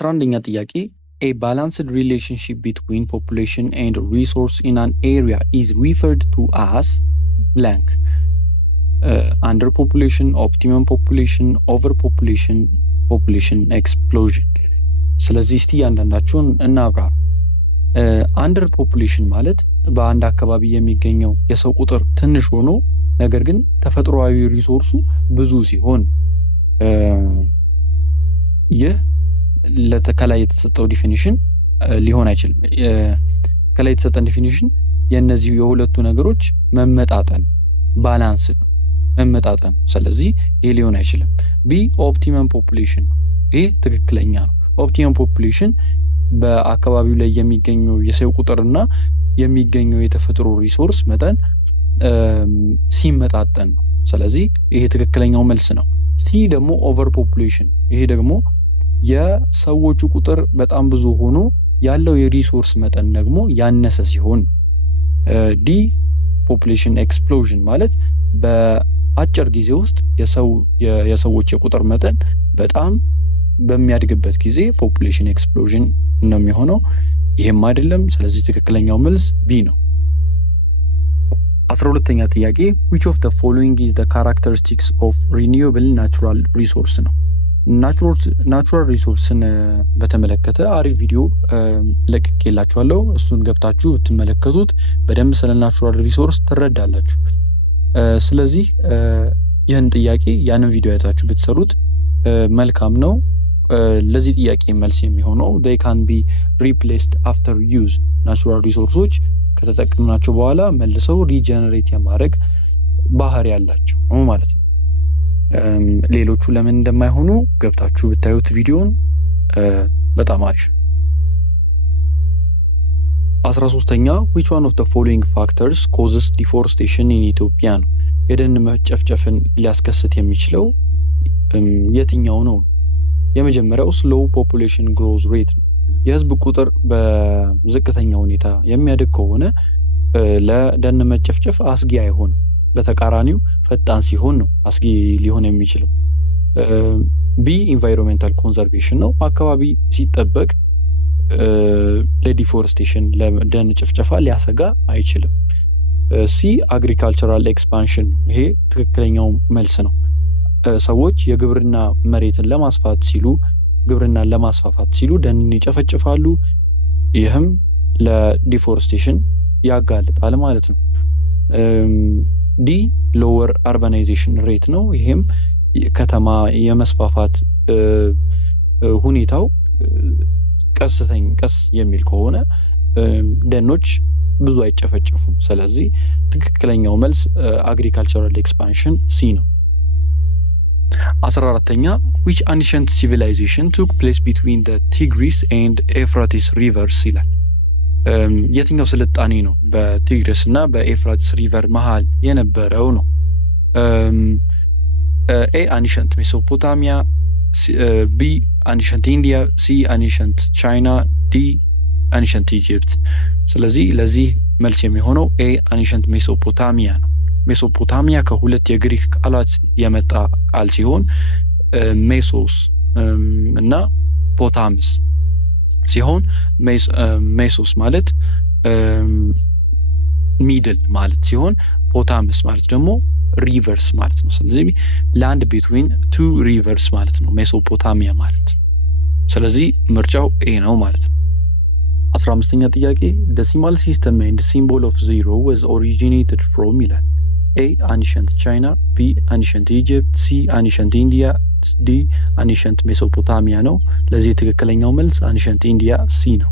11ኛ ጥያቄ a balanced relationship between population and resource in an area is referred to as blank. Underpopulation, optimum population, overpopulation, population explosion. ስለዚህ እስቲ አንዳንዳችሁን እናብራራ። አንደር ፖፑሌሽን ማለት በአንድ አካባቢ የሚገኘው የሰው ቁጥር ትንሽ ሆኖ ነገር ግን ተፈጥሯዊ ሪሶርሱ ብዙ ሲሆን ይህ ለተከላይ የተሰጠው ዲፊኒሽን ሊሆን አይችልም። ከላይ የተሰጠው ዲፊኒሽን የነዚህ የሁለቱ ነገሮች መመጣጠን ባላንስ ነው፣ መመጣጠን። ስለዚህ ይሄ ሊሆን አይችልም። ቢ ኦፕቲመም ፖፑሌሽን ነው። ይሄ ትክክለኛ ነው። ኦፕቲመም ፖፑሌሽን በአካባቢው ላይ የሚገኘው የሰው ቁጥርና የሚገኘው የተፈጥሮ ሪሶርስ መጠን ሲመጣጠን ነው። ስለዚህ ይሄ ትክክለኛው መልስ ነው። ሲ ደግሞ ኦቨር ፖፑሌሽን ነው። ይሄ ደግሞ የሰዎቹ ቁጥር በጣም ብዙ ሆኖ ያለው የሪሶርስ መጠን ደግሞ ያነሰ ሲሆን፣ ዲ ፖፑሌሽን ኤክስፕሎዥን ማለት በአጭር ጊዜ ውስጥ የሰዎች የቁጥር መጠን በጣም በሚያድግበት ጊዜ ፖፑሌሽን ኤክስፕሎዥን ነው የሚሆነው። ይሄም አይደለም። ስለዚህ ትክክለኛው መልስ ቢ ነው። 12ኛ ጥያቄ which of the following is the characteristics of renewable natural resource ነው። ናቹራል ሪሶርስን በተመለከተ አሪፍ ቪዲዮ ለቅቄላችኋለሁ። እሱን ገብታችሁ ብትመለከቱት በደንብ ስለ ናቹራል ሪሶርስ ትረዳላችሁ። ስለዚህ ይህን ጥያቄ ያንን ቪዲዮ አይታችሁ ብትሰሩት መልካም ነው። ለዚህ ጥያቄ መልስ የሚሆነው they can be replaced after use። ናቹራል ሪሶርሶች ከተጠቀምናቸው በኋላ መልሰው ሪጀነሬት የማድረግ ባህሪ ያላቸው ማለት ነው። ሌሎቹ ለምን እንደማይሆኑ ገብታችሁ ብታዩት ቪዲዮን በጣም አሪፍ ነው። 13ኛ which one of the following factors causes deforestation in Ethiopia ነው። የደን መጨፍጨፍን ሊያስከስት የሚችለው የትኛው ነው? የመጀመሪያው slow population growth rate ነው። የህዝብ ቁጥር በዝቅተኛ ሁኔታ የሚያድግ ከሆነ ለደን መጨፍጨፍ አስጊ አይሆንም። በተቃራኒው ፈጣን ሲሆን ነው አስጊ ሊሆን የሚችለው። ቢ ኢንቫይሮንሜንታል ኮንዘርቬሽን ነው። አካባቢ ሲጠበቅ ለዲፎረስቴሽን ለደን ጭፍጨፋ ሊያሰጋ አይችልም። ሲ አግሪካልቸራል ኤክስፓንሽን ነው። ይሄ ትክክለኛው መልስ ነው። ሰዎች የግብርና መሬትን ግብርናን ለማስፋፋት ሲሉ ደንን ይጨፈጭፋሉ። ይህም ለዲፎረስቴሽን ያጋልጣል ማለት ነው። ዲ ሎወር አርባናይዜሽን ሬት ነው። ይሄም ከተማ የመስፋፋት ሁኔታው ቀስ የሚል ከሆነ ደኖች ብዙ አይጨፈጨፉም። ስለዚህ ትክክለኛው መልስ አግሪካልቸራል ኤክስፓንሽን ሲ ነው። 14ኛ which ancient civilization took place between the Tigris and Euphrates rivers ይላል። የትኛው ስልጣኔ ነው በቲግሪስ እና በኤፍራቲስ ሪቨር መሃል የነበረው ነው? ኤ አኒሸንት ሜሶፖታሚያ፣ ቢ አኒሸንት ኢንዲያ፣ ሲ አኒሸንት ቻይና፣ ዲ አኒሸንት ኢጂፕት። ስለዚህ ለዚህ መልስ የሚሆነው ኤ አኒሸንት ሜሶፖታሚያ ነው። ሜሶፖታሚያ ከሁለት የግሪክ ቃላት የመጣ ቃል ሲሆን ሜሶስ እና ፖታምስ ሲሆን ሜሶስ ማለት ሚድል ማለት ሲሆን ፖታምስ ማለት ደግሞ ሪቨርስ ማለት ነው። ስለዚህ ላንድ ቢትዊን ቱ ሪቨርስ ማለት ነው ሜሶፖታሚያ ማለት። ስለዚህ ምርጫው ኤ ነው ማለት ነው። 15ኛ ጥያቄ decimal system and symbol of zero was originated from ይላል። ኤ ancient China፣ ቢ ancient Egypt፣ ሲ ancient India፣ ዲ ancient ሜሶፖታሚያ ነው። ለዚህ ትክክለኛው መልስ ancient India ሲ ነው።